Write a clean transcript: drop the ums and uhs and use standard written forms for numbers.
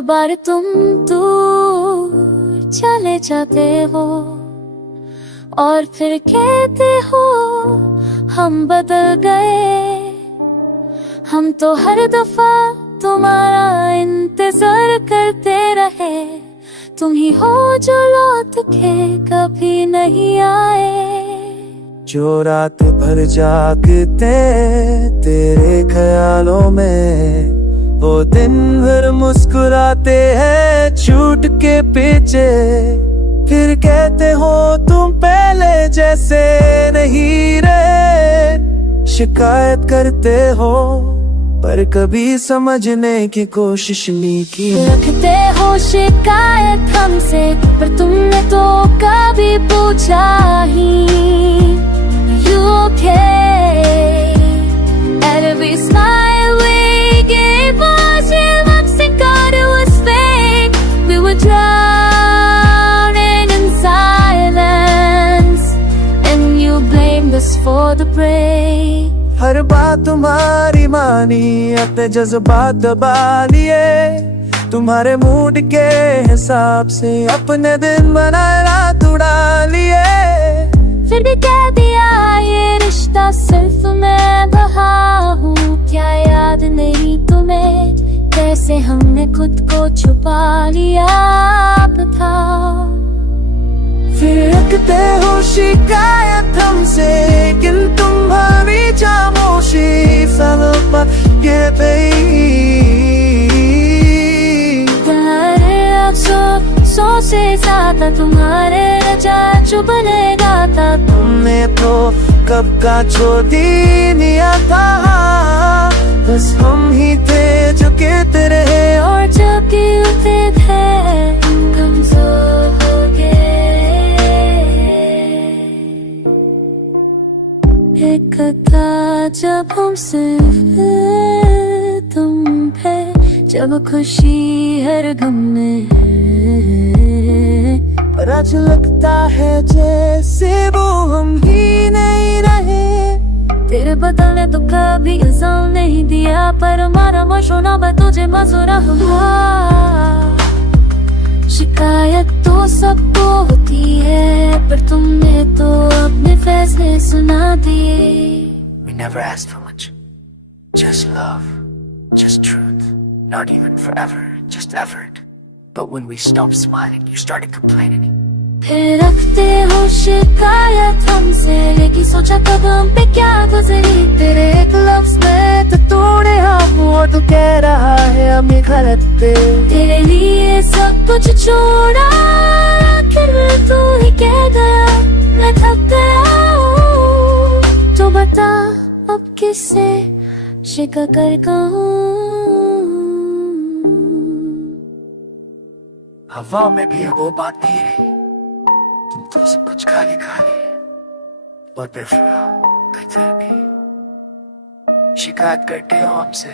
हर बार तुम दूर चले जाते हो और फिर कहते हो हम बदल गए। हम तो हर दफा तुम्हारा इंतजार करते रहे, तुम ही हो जो लौट के कभी नहीं आए। जो रात भर जागते तेरे ख्यालों में, वो दिन भर मुस्कुराते हैं छूट के पीछे। फिर कहते हो तुम पहले जैसे नहीं रहे, शिकायत करते हो पर कभी समझने की कोशिश नहीं की। रखते हो शिकायत हमसे पर तुमने तो कभी पूछा ही You okay? And every smile we gave us real once and God it was fake. We were drowning in silence and you blamed us for the break. हर बात तुम्हारी मानी, अपने जज्बात दबा लिए। तुम्हारे मूड के हिसाब से अपने दिन बनाए रात उड़ा लिए। फिर भी कह दिया ये रिश्ता सिर्फ मैं बहा हूँ। क्या याद नहीं तुम्हें कैसे हमने खुद को छुपा लिया था। फिर रखते हो शिकायत हमसे लेकिन तुम्हारी खामोशी सलपा के सौ से ज्यादा तुम्हारे रजा चुभने गाता। तुमने तो कब का छोड़ दिया था, बस हम ही थे जो कहते रहे और जब गिरते थे कमजोर हो गए। एक था जब हम सिर्फ तुम थे, जब खुशी हर गम में पर आज लगता है जैसे वो हम ही नहीं रहे। तेरे बदले तो कभी इल्जाम नहीं दिया, पर हमारा मशोना मैं तुझे मजूरा हुआ। शिकायत तो सबको होती है पर तुमने तो अपने फैसले सुना दिए। We never asked for much, just love, just truth, not even forever, just effort. But when we stopped smiling, you started complaining. फिर रखते हो शिकायत हमसे लेकिन सोचा कब हम पे क्या गुजरी। तेरे एक लफ्ज़ में तो तोड़े हम और तू कह रहा है हमें गलत पे। तेरे लिए सब कुछ छोड़ा आखिर में तू ही कह गया मैं थक गया हूँ। तो बता अब किससे शिका कर कहूँ। हवा में भी वो बात नहीं रही, तुम तो सब कुछ खाली खाली और बेफिक्र भी शिकायत करते हो हमसे।